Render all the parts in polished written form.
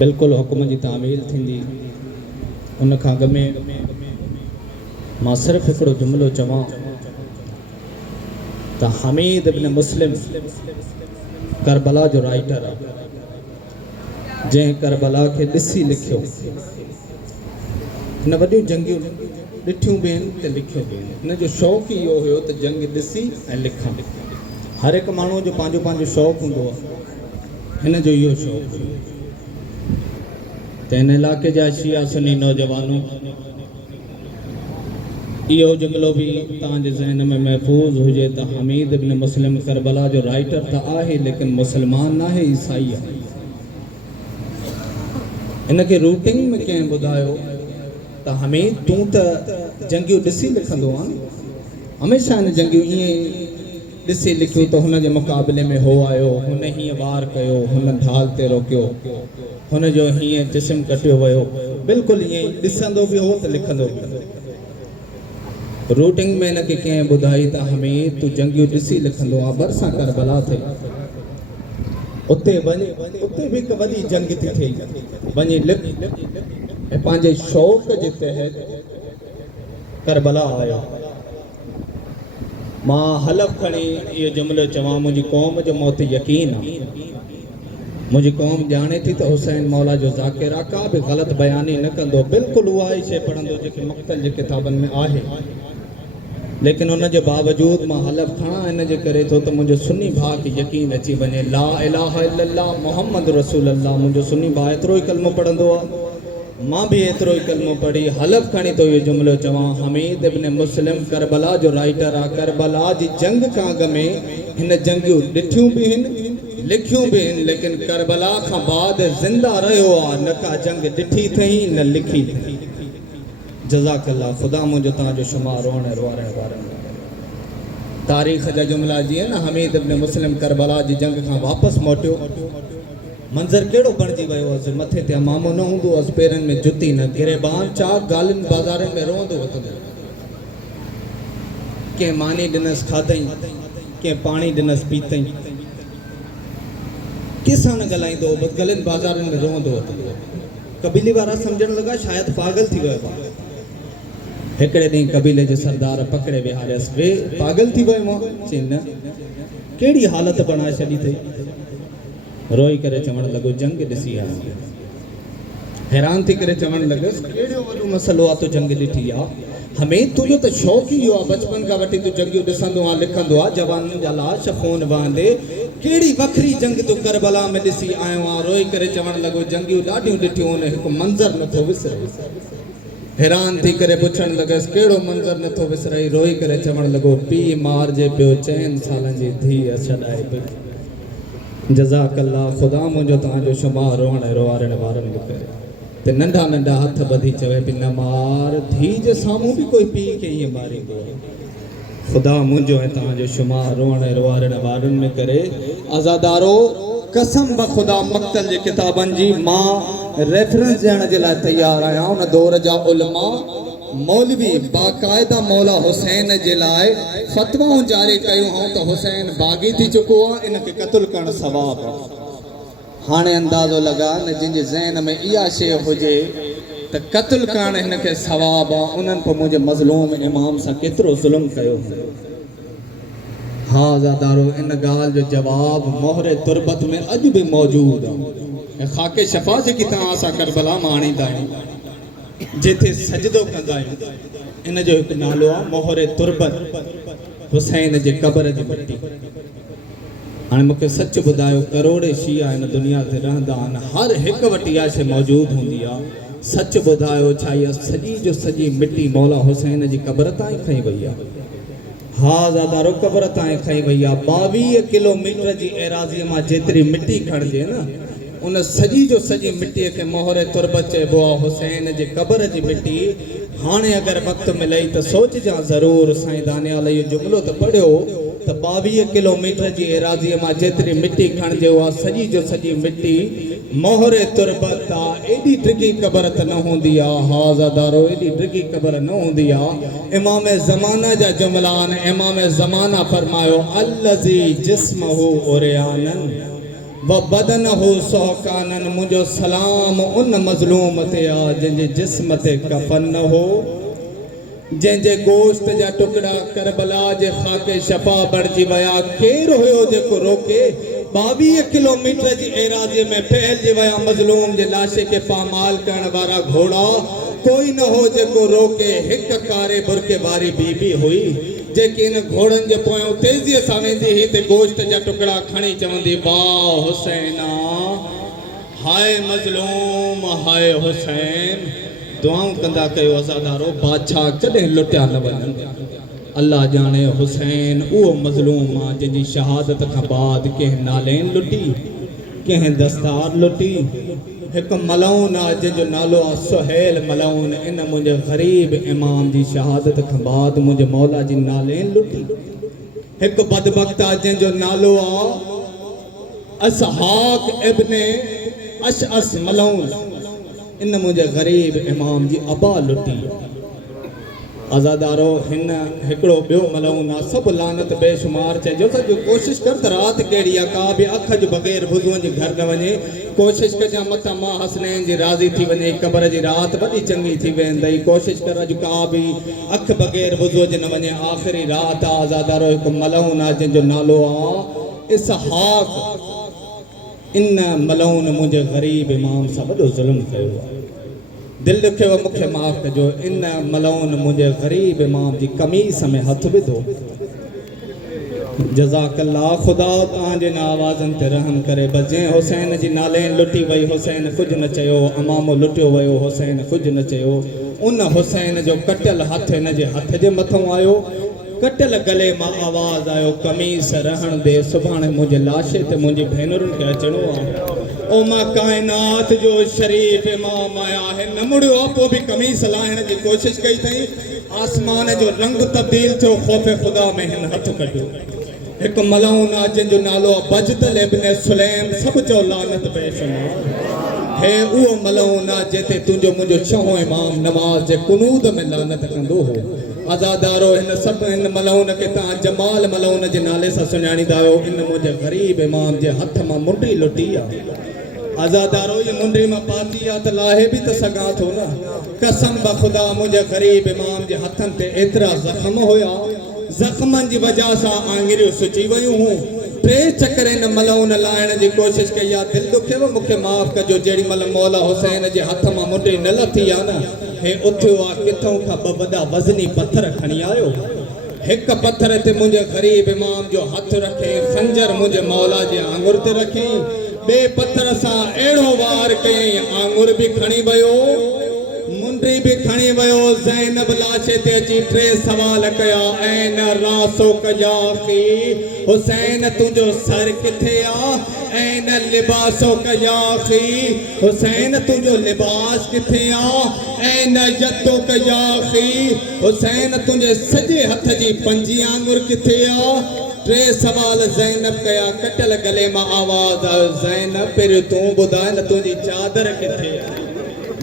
बिल्कुल हुक्म जी तामील थींदी। उन खां अॻु में मां सिर्फ़ु हिकिड़ो जुमिलो चवां त हमीद इब्न मुस्लिम करबला जो राइटर आहे, जंहिं करबला खे ॾिसी लिखियो। हिन वॾियूं जंगियूं ॾिठियूं बि आहिनि त लिखियूं बि आहिनि। हिन जो शौक़ु इहो हुयो त जंग ॾिसी ऐं लिखां। हर हिकु माण्हूअ जो पंहिंजो पंहिंजो शौक़ु हूंदो आहे, हिन जो इहो शौक़ु हुयो। त हिन इलाइक़े जा शिया सुन्नी नौजवानों, इहो जुमिलो बि तव्हांजे ज़हन में महफ़ूज़ हुजे त हमीद इब्न मुस्लिम करबला जो राइटर त आहे, लेकिन मुस्लमान न आहे, ईसाई आहे। इनखे रूटिंग में कंहिं ॿुधायो त हमीद तूं त जंगियूं ॾिसी लिखंदो आहे न, हमेशह हिन जंगियूं ईअं ॾिसी लिखियूं त हुन जे मुक़ाबले में हो आयो, हुन हीअं वार कयो, हुन ढाल ते रोकियो, हुन जो हीअं जिस्म कटियो वियो। बिल्कुलु ईअं ई ॾिसंदो बि हो त लिखंदो बि। रूटिंग में हिनखे कंहिं ॿुधाई त हमीद तूं जंगियूं ॾिसी लिखंदो आहे, भरिसां करबला थिए, उते वञे, उते बि हिकु वॾी जंग थी थिए, वञी लिख ऐं पंहिंजे शौक़ जे तहत करबला आयो। मां हलफ़ खणी इहो जुमिलो चवां, मुंहिंजी क़ौम जो मौत यकीन आहे। मुंहिंजी क़ौम ॼाणे थी त हुसैन मौला जो ज़ाकिर आहे, का बि ग़लति बयानी न कंदो, बिल्कुलु उहा ई शइ पढ़ंदो जेके मक़्तल जे किताबनि में आहे। लेकिन उन जे बावजूदि मां हलफ़ खणां इन जे करे थो त मुंहिंजो सुन्नी भाउ खे यकीन अची वञे, ला इलाहा इल्लल्लाह मुहम्मद रसूल अल्लाह। मुंहिंजो सुन्नी भाउ एतिरो ई कलमो पढ़ंदो आहे, मां भी एतिरो ई कलमो पढ़ी हलफ़ खणी तो इहो जुमिलो चवां, हमीद इब्न मुस्लिम करबला जो राइटर आहे। करबला जी जंग खां अॻु में हिन जंगियूं ॾिठियूं बि आहिनि, लिखियूं बि आहिनि, लेकिन करबला खां बाद ज़िंदा रहियो आहे। न का जंग ॾिठी अथई न लिखी अथई। जज़ाकल्लाह, ख़ुदा मुंहिंजो तव्हांजो शुमार रोअण वारनि तारीख़ जा जुमिला जीअं न हमीद इब्न मुस्लिम करबला जी जंग खां वापसि मोटियो, मंज़र कहिड़ो बणिजी वियो हुअसि। मथे ते अमामो न हूंदो हुअसि, पेरनि में जुती न, गिरेबान चाक गालियुनि बाज़ारनि में रोंदो वठंदो। कंहिं मानी ॾिनसि खाधई, कंहिं पाणी ॾिनसि पीतई, कंहिंसां न ॻाल्हाईंदो, बसि गलियुनि बाज़ारनि में रोंदो वठंदो। कबीले वारा सम्झण लॻा शायदि पागल थी वियो आहे। हिकिड़े ॾींहुं कबीले जे सरदार पकड़े विहारियसि, वे पागल थी वियो मां? चई न, कहिड़ी हालत बणाए छॾी अथई? रोई करे चवणु लॻो, जंग ॾिसी आयो। हैरान थी करे चवणु लॻसि, कहिड़ो वॾो मसइलो आहे, तूं जंग ॾिठी आहे? हमीद तुंहिंजो त शौक़ु ई इहो आहे, बचपन खां वठी तूं जंगियूं ॾिसंदो आहे, लिखंदो आहे, जवाननि जा लाश खून वहंदे, कहिड़ी वखरी जंग तूं करबला में ॾिसी आयो आहे? रोई करे चवणु लॻो, जंगियूं ॾाढियूं ॾिठियूं, हिकु मंज़र नथो विसरे। हैरान थी करे पुछणु लॻसि, कहिड़ो मंज़र नथो विसरे? रोई करे चवणु लॻो, पीउ मारिजे पियो, 4 सालनि जी धीअ छॾाए पियो। जज़ाकल्लाह, ख़ुदा मुंहिंजो तव्हांजो शुमार रोअण रोआरण वारनि में करे। ते नंढा नंढा हथ ॿधी चवे पई, न मार, धीउ जे साम्हूं बि कोई पीउ खे ईअं मारींदो आहे। ख़ुदा मुंहिंजो ऐं तव्हांजो शुमार रोअण रोआरण वारनि में करे। आज़ादारो, कसम ब ख़ुदा मक़्तल जे किताबनि जी मां रेफरेंस ॾियण जे लाइ तयारु आहियां। उन दौर जा उलमा मौलवी बाक़ाइदा मौला हुसैन जे लाइ फ़तवाऊं जारी कयूं हूं त हुसैन बाग़ी थी चुको आहे, इनखे क़त्ल करणु सवाब आहे। हाणे अंदाज़ो लॻा न जिनजे ज़हन में इहा शइ हुजे त क़त्ल करणु हिनखे सवाब आहे, उन्हनि पोइ मुंहिंजे मज़लूम इमाम सां केतिरो ज़ुल्म कयो। हा आज़ादारो, इन ॻाल्हि जो जवाबु मोहरे तुरबत में अॼु बि मौजूदु आहे। ऐं ख़ाके शफ़ा जेकी तव्हां असां करबला मां आणींदा आहियूं, जिथे सजदो कंदा आहियूं, इन जो हिकु नालो आहे मोहरे तुरबत, हुसैन जे क़बर जी मिटी। हाणे मूंखे सच ॿुधायो, करोड़े शिया हिन दुनिया ते रहंदा आहिनि, हर हिकु वटि इहा शइ मौजूदु हूंदी आहे। सच ॿुधायो, छा इहा सॼी जो सॼी मिटी मौला हुसैन जी क़बर ताईं खई वई आहे? हा ज़ादारो, क़बर ताईं खई वई आहे। 22 किलोमीटर जी एराज़ीअ मां जेतिरी मिटी खणिजे न, उन सॼी जो सॼी मिटीअ खे मोहरे तुरबत चइबो आहे, हुसैन जे क़बर जी मिटी। हाणे अगरि वक़्तु मिलई त सोचजां ज़रूरु, साईं दानियाल इहो जुमिलो त पढ़ियो त 22 किलोमीटर जी एराज़ीअ मां जेतिरी मिटी खणिजे, उहा सॼी जो सॼी मिटी मोहरे तुरबत आहे। एॾी डिघी क़बर त न हूंदी आहे। हा ज़ादारो, एॾी डिघी क़बर न हूंदी आहे। इमाम ज़माना जा जुमिला आहिनि। इमाम ज़माना फरमायो, अल्लज़ी जिस्महु उरयानन, व बदन हो सौकानन मुझो सलाम उन मज़लूम ते आ जंहिंजे जिस्म ते कफन न हो जंहिंजे गोश्त जा टुकड़ा करबला जे खाके शफा बणजी विया केरु हुयो जेको रोके 22 किलोमीटर जी एराज़ी में फैलिजी विया मज़लूम जे लाशे के पामाल करण वारा घोड़ा कोई न हो जेको रोके हिक कारे बुरके वारी बीबी हुई जेकी इन घोड़न जे पोयों तेज़ीअ सां वेंदी हुई ते गोश्त जा टुकड़ा खणी चवंदी वाह हुसैना हाय मज़लूम हाय हुसैन दुआऊं कंदा कयो अज़ादारो बादशाह कॾहिं लुटिया न वञनि अल्लाह जाने हुसैन उहो मज़लूम आहे जंहिंजी शहादत खां बाद कंहिं नालेन लुटी कंहिं दस्तार लुटी हिकु मलऊन आहे जंहिंजो नालो आहे सुहेल मलऊन इन मुंहिंजे ग़रीब इमाम जी शहादत खां बाद मुंहिंजे मौला जी नालेन लुटी हिकु बदबख्त आहे जंहिंजो नालो आहे असहाक इब्ने अशअस मलऊन इन मुझे गरीब इमाम जी अबा लुटी आज़ादारो हिन हिकिड़ो ॿियो मलऊन आहे सभु लानत बेशुमार चइजो त जो कोशिशि कर त राति कहिड़ी आहे का बि अख जो बग़ैर वुज़ूअ जे घर न वञे कोशिशि कजां मथां मां हसनैन जी राज़ी थी वञे क़बर जी राति वॾी चङी थी वेंदई कोशिशि कर अॼु का बि अख बग़ैर वुज़ूअ जे न वञे आख़िरी राति आहे आज़ादारो हिकु मलऊन आहे जंहिंजो नालो आहे इसहाक इन मलऊन मुझे गरीब इमाम सां वॾो ज़ुल्म कयो आहे दिल दुखे मूंखे माफ़ कजो इन मलऊन मुझे गरीब इमाम जी कमीस में हथ विधो जज़ाकल्लाह खुदा तव्हांजे आवाज़नि ते रहम करे बस जंहिं हुसैन जी नालेन लुटी वई हुसैन कुझु न चयो अमामो लुटियो वियो हुसैन कुझु न चयो उन हुसैन जो कटियल हथ हिन जे हथ जे मथां आयो कटियल गले मां आवाज़ आयो कमीस रहण दे सुभाणे मुंहिंजे लाशे ते मुंहिंजी भेनरुनि खे अचणो आहे ओ मां काइनात जो शरीफ़ इमाम आया है न मुड़ियो आहे पोइ बि कमीस लाहिण जी कोशिशि कई अथई आसमान जो रंग तब्दील थियो ख़ौफ़ ख़ुदा में हिन हथ कढियो हिकु मलऊन आहे जंहिंजो नालो आहे बजतल इब्ने सुलैम सभु चओ लानत बेशुमार हे उहो मलऊन आहे जिते तुंहिंजो मुंहिंजो छहों इमाम नमाज़ जे कुनूद में लानत कंदो हो आज़ादारो हिन सभु हिन मलऊन खे तव्हां जमाल मलऊन जे नाले सां सुञाणींदा आहियो इन मुंहिंजे ग़रीब इमाम जे हथ मां मुंडी लुटी आहे आज़ादारो ये मुंडी मां पाती आहे त लाहे बि त सघां थो न कसम बख़ुदा मुंहिंजे ग़रीब इमाम जे हथनि ते एतिरा ज़ख़्म हुया ज़ख़्मनि जी वजह सां आङिरियूं सुची वियूं हुयूं 3 चकर इन मलऊन लाहिण जी कोशिशि कई आहे दिलि दुखे मूंखे माफ़ कजो जेॾी महिल मौला हुसैन जे हथ मां मुंडी न लथी आहे न हे उथियो आहे किथां खां 2 वॾा वज़नी पत्थर खणी आयो हिकु पत्थर ते मुंहिंजे ग़रीब इमाम जो हथ रखे खंजर मुंहिंजे मौला जे आङुर ते रखी ॿिए पत्थर सां अहिड़ो वार कयईं आङुर बि खणी वियो मुंडी भी खणी वियो ज़ैनब लाशे ते अची 3 सवाल कया ऐन रासो कयाखी हुसैन तुंहिंजो सर किथे आ ऐन लिबासो कयाखी हुसैन तुंहिंजो लिबास किथे आ ऐन यदो कयाखी हुसैन तुंहिंजे सॼे हथ जी पंजी आङुर किथे आ 3 सवाल ज़ैनब कया कटल गले मां आवाज़ आयो ज़ैनब पहिरियों तूं ॿुधाए न तुंहिंजी चादर किथे आहे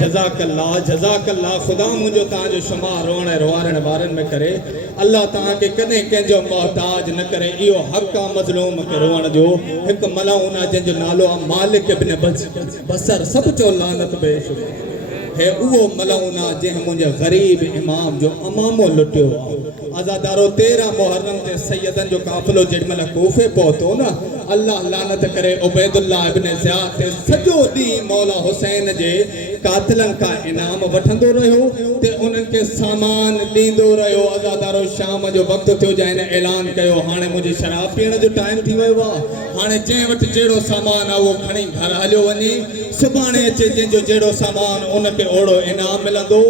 जज़ाकल्लाह खुदा मुंहिंजो तव्हांजो शुमार रोअण रोआरण वारनि में करे अल्लाह तव्हांखे कॾहिं कंहिंजो मोहताज न करे इहो हक़ आहे मज़लूम खे रोअण जो हिकु मलऊन आहे जंहिंजो नालो आहे मालिक इब्न बसर सभु चओ लानत बेशुमार हे उहो मलऊन आहे जंहिं मुंहिंजे ग़रीब इमाम जो अमामो लुटियो आहे आज़ादारो 13 मुहर्रम ते सैयदनि जो काफ़िलो जेॾीमहिल कूफे पहुतो न अल्लाह लानत करे उबैदुल्लाह इब्न ज़ियाद ते सॼो ॾींहुं मौला हुसैन जे कातिलनि खां इनाम वठंदो रहियो ते उन्हनि खे सामान ॾींदो रहियो आज़ादारो शाम जो वक़्तु थियो जंहिं हिन ऐलान कयो हाणे मुंहिंजी शराब पीअण जो टाइम थी वियो आहे हाणे जंहिं वटि जहिड़ो सामान आहे उहो खणी घर हलियो वञे सुभाणे अचे जंहिंजो जहिड़ो सामान उनखे ओड़ो इनाम मिलंदो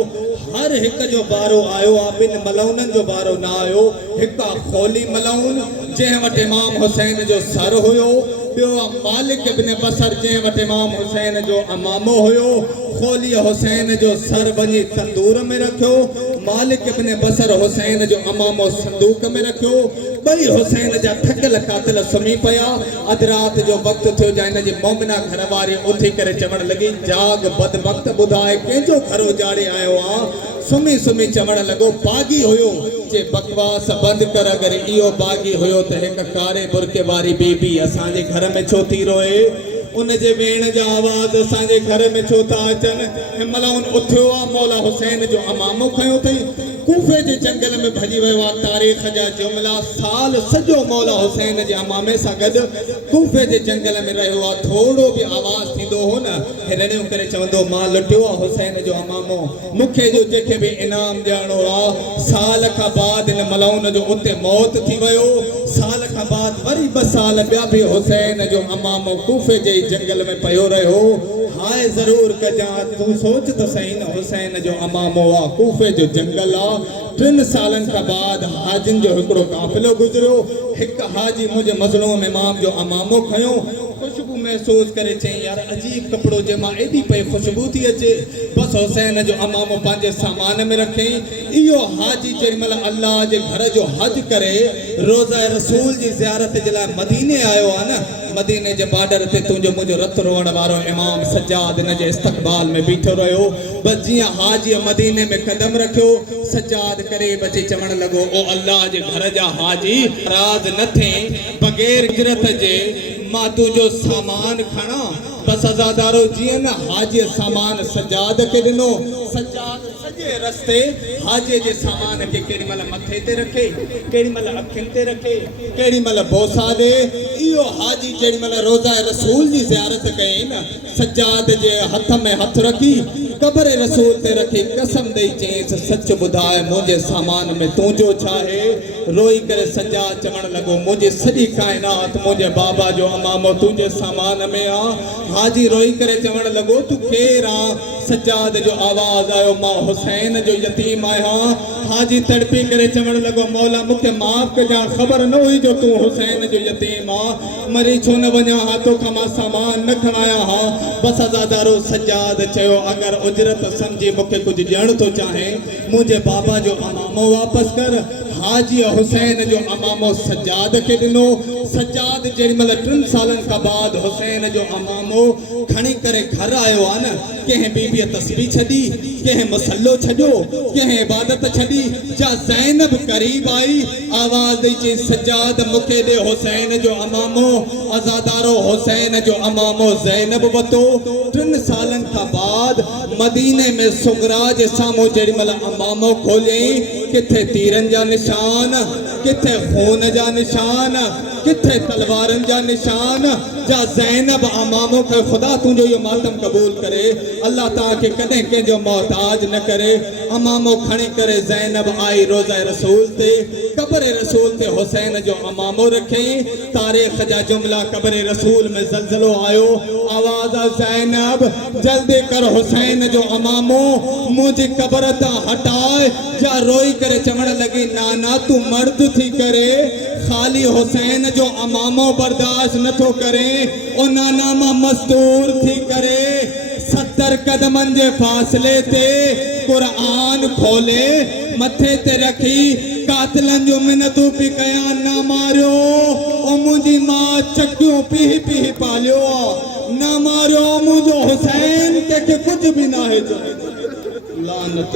हर हिक जो बारो आयो आहे 2 मलऊननि जो बारो न आयो हिकु खोली मलऊन जंहिं वटि इमाम हुसैन जो सर हुयो ॿियो मालिक इब्न बसर जंहिं वटि इमाम हुसैन जो अमामो हुयो खोली हुसैन जो सर वञी तंदूर में रखियो मालिक इब्न बसर हुसैन जो अमामो संदूक में रखियो बई हुसैन जा ठगल कातिल सुम्ही पिया अध रात जो वक्त थियो जा इन जी मोमिना घर वारी उथी करे चवण लगी जाग बदबख्त बुधाए कंहिंजो घर उजाड़े आयो आ सुम्ही सुम्ही चवण लगो बागी हुयो जे बकवास बंद कर अगर इहो बागी हुयो त हिक कारे बुरके वारी बीबी असांजे घर में छो थी रोए उन जे वेण जा आवाज असांजे घर में छो था अचनि हिनमहिल उन उथियो आहे मौला हुसैन जो अमामो खयो अथई कूफे जे जंगल में भॼी वियो आहे तारीख़ जा जुमिला साल सॼो मौला हुसैन जे अमामे सां गॾु कूफे जे जंगल में रहियो आहे थोरो बि आवाज़ थींदो हो न हिरणियूं करे चवंदो मां लुटियो आहे हुसैन जो अमामो मूंखे जो जेके बि इनाम ॾियणो आहे साल खां बाद हिन मलाउन जो उते मौत थी वियो साल खां बाद वरी 2 साल ॿिया बि हुसैन जो अमामो कूफे जे जंगल में पयो रहियो हाय ज़रूर कजा तू सोच त सही न हुसैन जो अमामो आहे कूफे जो जंगल आहे 3 सालन खां बाद हाजिन जो हिकिड़ो काफ़िलो गुज़रियो हिकु हाजी मुंहिंजे मज़लूम इमाम जो अमामो खयो खुशबू महसूस करे चई यार अजीब कपिड़ो जे मां एॾी पई खुशबू थी अचे बस हुसैन जो अमामो पंहिंजे सामान में रखियईं इहो हाजी जेॾीमहिल अल्लाह जे घर जो हज करे रोज़ा रसूल जी ज़ियारत जे लाइ मदीने आयो आहे न मदीने जे बॉर्डर ते तुंहिंजो मुंहिंजो रत रोअण वारो इमाम सज्जाद इन जे इस्तक़बाल में बीठो रहियो बस जीअं हाजी मदीने में कदम रखियो सज्जाद करीब अची चवण लॻो ओ अल्लाह जे घर जा हाजी राज न थे बग़ैर गिरत जे मां तुंहिंजो सामान खणा बस अज़ादारो जीअं न हाजी सामान सज्जाद खे ॾिनो सज्जाद सॼे रस्ते हाजी जे सामान खे केॾी महिल मथे ते रखे केॾी महिल अखियुनि ते रखे केॾी महिल बोसा ॾे इहो हाजी जेॾी महिल रोज़ा रसूल जी ज़ियारत कयईं न सज्जाद जे हथ में हथ रखी कब्र रसूल ते रखी कसम ॾेई चयईंसि सच ॿुधाए मुंहिंजे सामान में तुंहिंजो छा आहे रोई करे सज्जाद चवण लॻो मुंहिंजी सॼी काइनात मुंहिंजे बाबा जो अमामो तुंहिंजे सामान में आहे हाजी रोई करे चवण लॻो तूं केरु आहे सज्जाद जो आवाज़ आयो मां हुसैन जो यतीम आहियां हाजी तड़पी करे चवण लॻो मौला मूंखे माफ़ कजां ख़बर न हुई जो तूं हुसैन जो यतीम आहे मरी छो न वञा हा तोखां मां सामान न खणाया हा बस अज़ादारो सज्जाद चयो अगरि उजरत सम्झी मूंखे कुझु ॾियण थो चाहे मुंहिंजे बाबा जो अमामो वापसि कर हाजी हुसैन जो अमामो सज्जाद खे ॾिनो सज्जाद जेॾीमहिल 3 सालनि खां बाद हुसैन जो अमामो खणी करे घर आयो आहे न कंहिं बीबीअ तस्बीह छॾी कंहिं मसलो छॾियो कंहिं इबादत छॾी जा ज़ैनब करीब आई आवाज़ ॾेई चई सज्जाद मूंखे ॾे हुसैन जो अमामो अज़ादारो हुसैन जो अमामो ज़ैनब वरितो 3 सालनि खां बाद मदीने में सुगरा जे साम्हूं जेॾीमहिल अमामो खोलियईं किथे तीरनि जा निशान किथे खून जा निशान किथे तलवारनि जा निशान जा ज़ैनब अमामो खे ख़ुदा तुंहिंजो इहो मातम क़बूल करे अल्लाह तव्हांखे कॾहिं कंहिंजो मोहताज न करे अमामो खणी करे ज़ैनब आई रोज़ा रसूल ते कब्र रसूल ते हुसैन जो अमामो रखियईं तारीख़ जा जुमिला कब्र रसूल में ज़लज़लो आयो आवाज़ ज़ैनब जल्दी कर हुसैन जो अमामो मुंहिंजी कब्र तां हटाए जा रोई करे चवण लॻी नाना तूं मर्द थी करे खाली हुसैन जो अमामो बर्दाश्त नथो करे ओ नाना मां मज़दूर थी करे 70 कदमनि जे फ़ासिले ते क़ुरान खोले मथे ते रखी कातिलनि जो मिनतूं पई कयां न मारियो ओ मुंहिंजी मां चकियूं पीह पीह पालियो न मारियो मुंहिंजो हुसैन कंहिंखे कुझु बि न आहे लानत